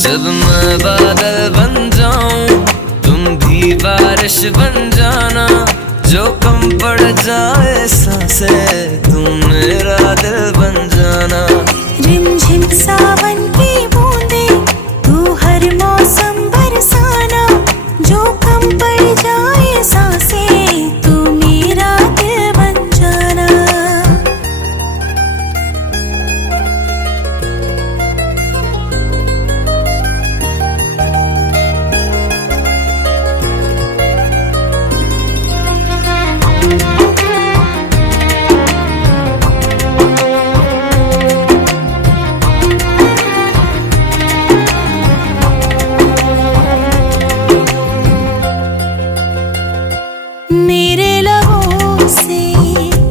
जब मैं बादल बन जाऊं तुम भी बारिश बन जाना, जो कम पड़ जाए सांसें तुम मेरा दिल बन जाना। रिमझिम सा